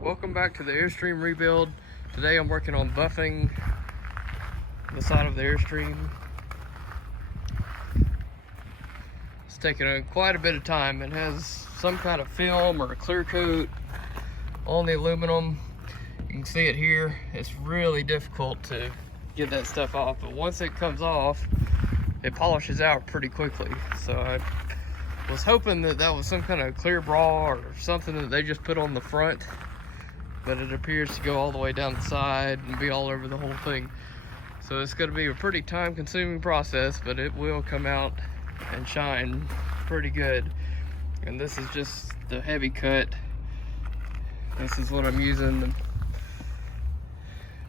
Welcome back to the Airstream rebuild. Today I'm working on buffing the side of the Airstream. It's taken quite a bit of time. It has some kind of film or a clear coat on the aluminum. You can see it here. It's really difficult to get that stuff off, but once it comes off, it polishes out pretty quickly. So I was hoping that was some kind of clear bra or something that they just put on the front, but it appears to go all the way down the side and be all over the whole thing. So it's going to be a pretty time-consuming process, but it will come out and shine pretty good. And this is just the heavy cut. This is what I'm using.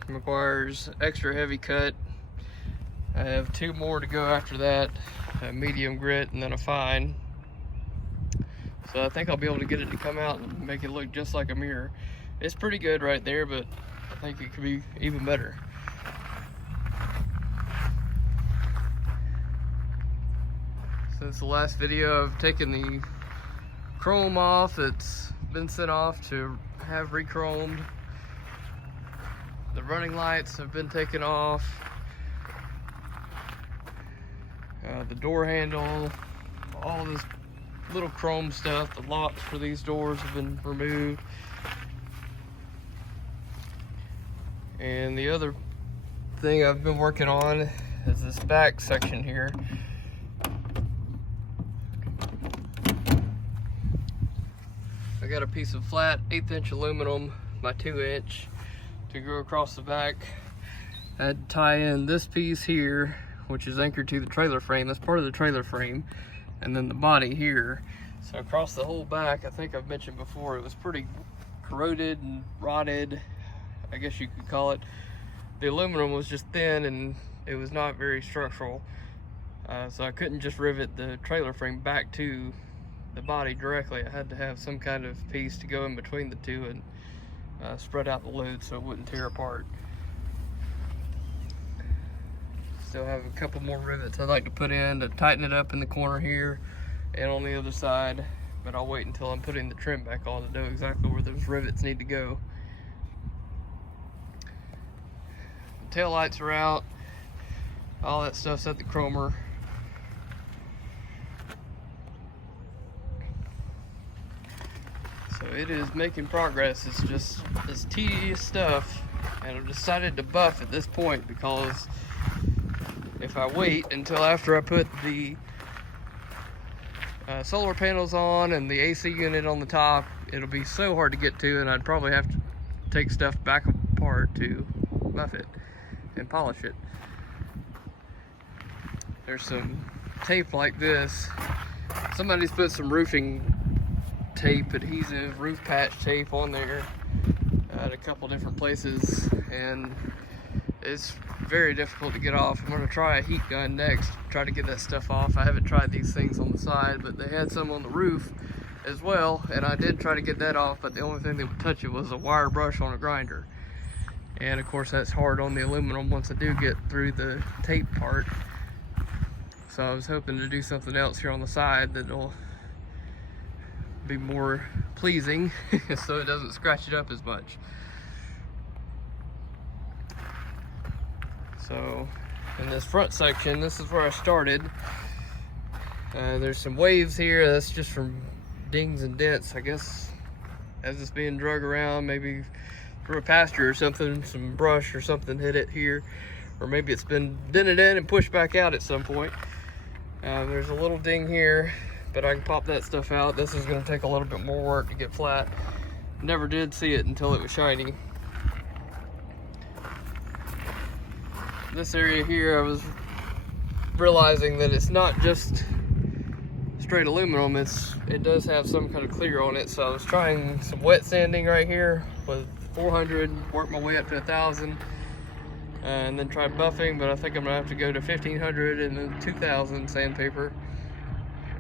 It requires extra heavy cut. I have two more to go after that, a medium grit and then a fine. So I think I'll be able to get it to come out and make it look just like a mirror. It's pretty good right there, but I think it could be even better. Since the last video, I've taken the chrome off. It's been sent off to have re-chromed. The running lights have been taken off. The door handle, all this little chrome stuff, the locks for these doors have been removed. And the other thing I've been working on is this back section here. I got a piece of flat 1/8 inch aluminum by 2 inch to go across the back. I had to tie in this piece here, which is anchored to the trailer frame. That's part of the trailer frame. And then the body here. So across the whole back, I think I've mentioned before, it was pretty corroded and rotted, I guess you could call it. The aluminum was just thin and it was not very structural. So I couldn't just rivet the trailer frame back to the body directly. I had to have some kind of piece to go in between the two and spread out the load so it wouldn't tear apart. Still have a couple more rivets I'd like to put in to tighten it up in the corner here and on the other side, but I'll wait until I'm putting the trim back on to know exactly where those rivets need to go. The tail lights are out, all that stuff's at the chromer. So it is making progress. It's just this tedious stuff, and I've decided to buff at this point because if I wait until after I put the solar panels on and the AC unit on the top, it'll be so hard to get to, and I'd probably have to take stuff back apart to buff it and polish it. There's some tape like this. Somebody's put some roofing tape, adhesive roof patch tape on there at a couple different places, and it's very difficult to get off. I'm going to try a heat gun next, try to get that stuff off. I haven't tried these things on the side, but they had some on the roof as well, and I did try to get that off, but the only thing that would touch it was a wire brush on a grinder. And of course that's hard on the aluminum once I do get through the tape part. So I was hoping to do something else here on the side that'll be more pleasing so it doesn't scratch it up as much. So in this front section, this is where I started. There's some waves here. That's just from dings and dents, I guess, as it's being drug around, maybe through a pasture or something, some brush or something hit it here, or maybe it's been dented in and pushed back out at some point. There's a little ding here, but I can pop that stuff out. This is going to take a little bit more work to get flat. Never did see it until it was shiny. This area here, I was realizing that it's not just straight aluminum, it does have some kind of clear on it. So I was trying some wet sanding right here with 400, worked my way up to 1,000, and then tried buffing, but I think I'm gonna have to go to 1,500 and then 2,000 sandpaper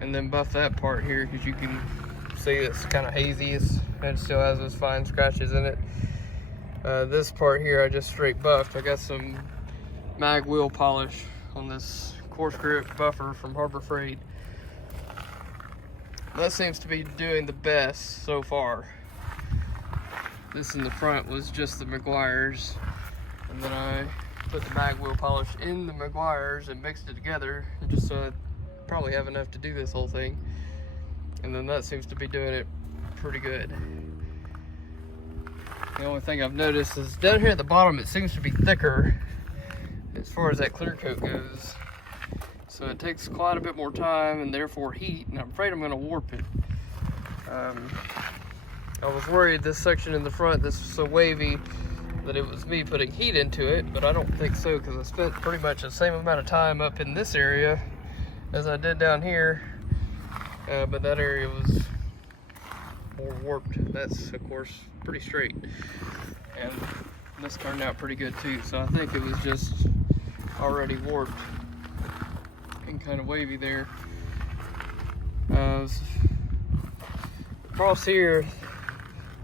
and then buff that part here, because you can see it's kind of hazy and it still has those fine scratches in it. This part here I just straight buffed. I got some mag wheel polish on this coarse grip buffer from Harbor Freight. That seems to be doing the best so far. This in the front was just the Meguiar's, and then I put the mag wheel polish in the Meguiar's and mixed it together, just so I probably have enough to do this whole thing. And then that seems to be doing it pretty good. The only thing I've noticed is down here at the bottom it seems to be thicker as far as that clear coat goes. So it takes quite a bit more time and therefore heat, and I'm afraid I'm going to warp it. I was worried this section in the front, this was so wavy, that it was me putting heat into it, but I don't think so, because I spent pretty much the same amount of time up in this area as I did down here, but that area was more warped. That's, of course, pretty straight, and this turned out pretty good too, so I think it was just already warped and kind of wavy there. Across here,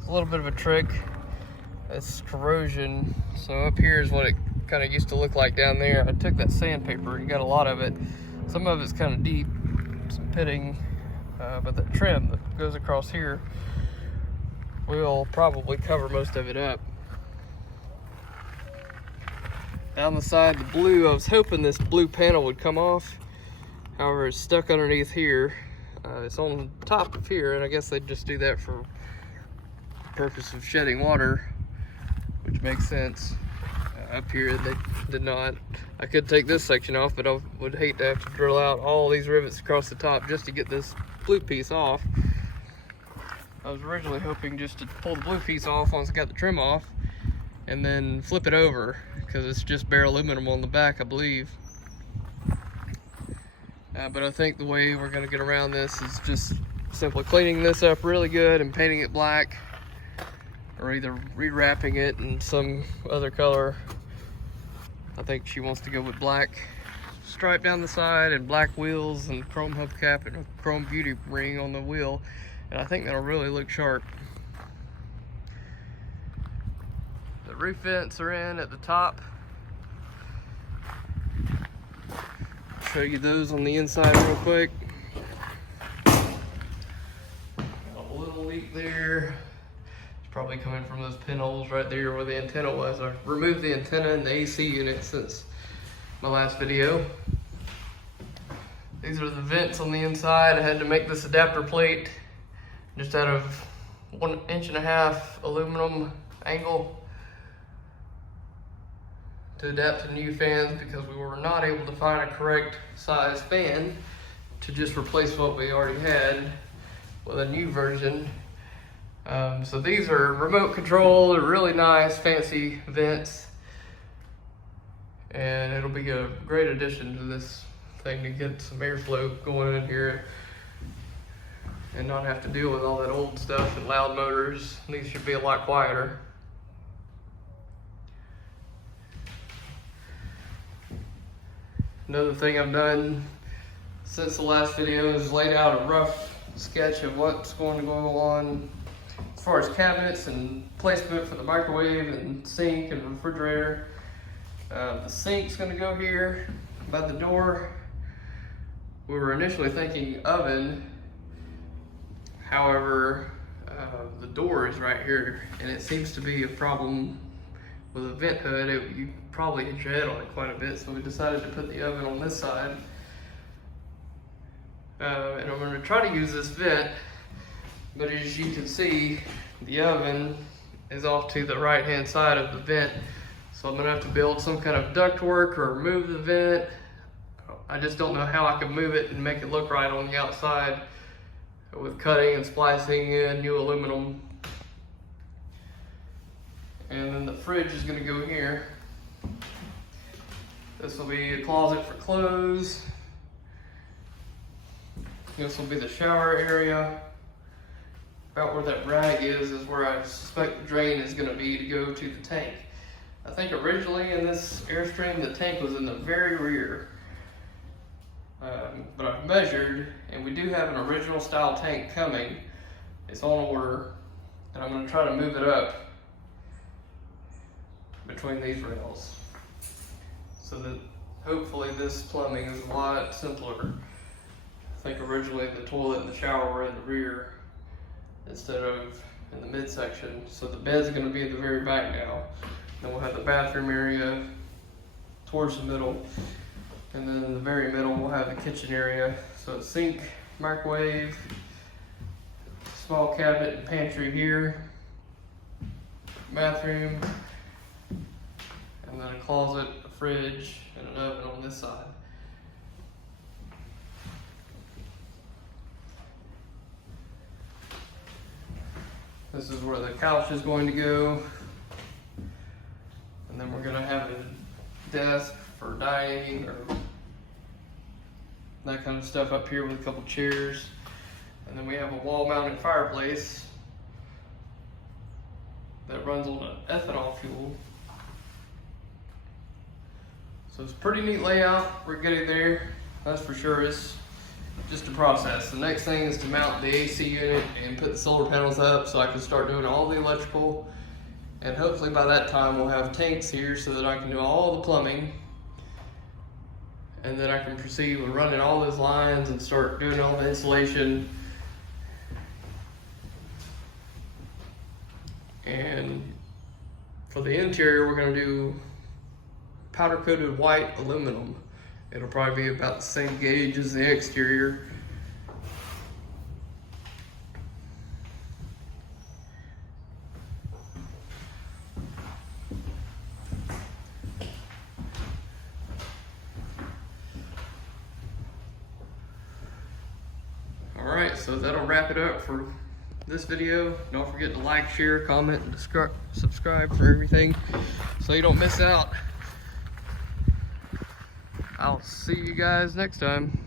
a little bit of a trick. It's corrosion. So up here is what it kind of used to look like down there. I took that sandpaper and got a lot of it. Some of it's kind of deep, some pitting, but the trim that goes across here will probably cover most of it up. Down the side, the blue, I was hoping this blue panel would come off. However, it's stuck underneath here. It's on top of here, and I guess they just do that for purpose of shedding water, which makes sense. Up here they did not. I could take this section off, but I would hate to have to drill out all these rivets across the top just to get this blue piece off. I was originally hoping just to pull the blue piece off once I got the trim off and then flip it over, because it's just bare aluminum on the back, I believe. But I think the way we're going to get around this is just simply cleaning this up really good and painting it black, or either rewrapping it in some other color. I think she wants to go with black stripe down the side and black wheels and chrome hubcap and a chrome beauty ring on the wheel, and I think that'll really look sharp. The roof vents are in at the top. Show you those on the inside real quick. A little leak there. It's probably coming from those pinholes right there where the antenna was. I removed the antenna and the AC unit since my last video. These are the vents on the inside. I had to make this adapter plate just out of 1.5 inch aluminum angle to adapt to new fans, because we were not able to find a correct size fan to just replace what we already had with a new version. So these are remote control. They're really nice, fancy vents, and it'll be a great addition to this thing to get some airflow going in here and not have to deal with all that old stuff and loud motors. These should be a lot quieter. Another thing I've done since the last video is laid out a rough sketch of what's going to go on as far as cabinets and placement for the microwave and sink and refrigerator. The sink's going to go here by the door. We were initially thinking oven, however, the door is right here and it seems to be a problem with a vent hood. You probably hit your head on it quite a bit, so we decided to put the oven on this side. And I'm going to try to use this vent, but as you can see, the oven is off to the right hand side of the vent, so I'm going to have to build some kind of ductwork or move the vent. I just don't know how I can move it and make it look right on the outside with cutting and splicing in new aluminum. And then the fridge is going to go here. This will be a closet for clothes. This will be the shower area. About where that rag is where I suspect the drain is going to be to go to the tank. I think originally in this Airstream the tank was in the very rear. But I've measured and we do have an original style tank coming. It's on order, and I'm going to try to move it up between these rails so that hopefully this plumbing is a lot simpler. I think originally the toilet and the shower were in the rear instead of in the midsection. So the bed's gonna be at the very back now. Then we'll have the bathroom area towards the middle. And then in the very middle, we'll have the kitchen area. So it's sink, microwave, small cabinet and pantry here, bathroom, and then a closet, a fridge, and an oven on this side. This is where the couch is going to go. And then we're gonna have a desk for dining or that kind of stuff up here with a couple chairs. And then we have a wall-mounted fireplace that runs on an ethanol fuel. So it's a pretty neat layout. We're getting there, that's for sure. It's just a process. The next thing is to mount the AC unit and put the solar panels up so I can start doing all the electrical. And hopefully by that time we'll have tanks here so that I can do all the plumbing. And then I can proceed with running all those lines and start doing all the insulation. And for the interior, we're gonna do powder coated white aluminum. It'll probably be about the same gauge as the exterior. Alright, so that'll wrap it up for this video. Don't forget to like, share, comment, and subscribe for everything so you don't miss out. I'll see you guys next time.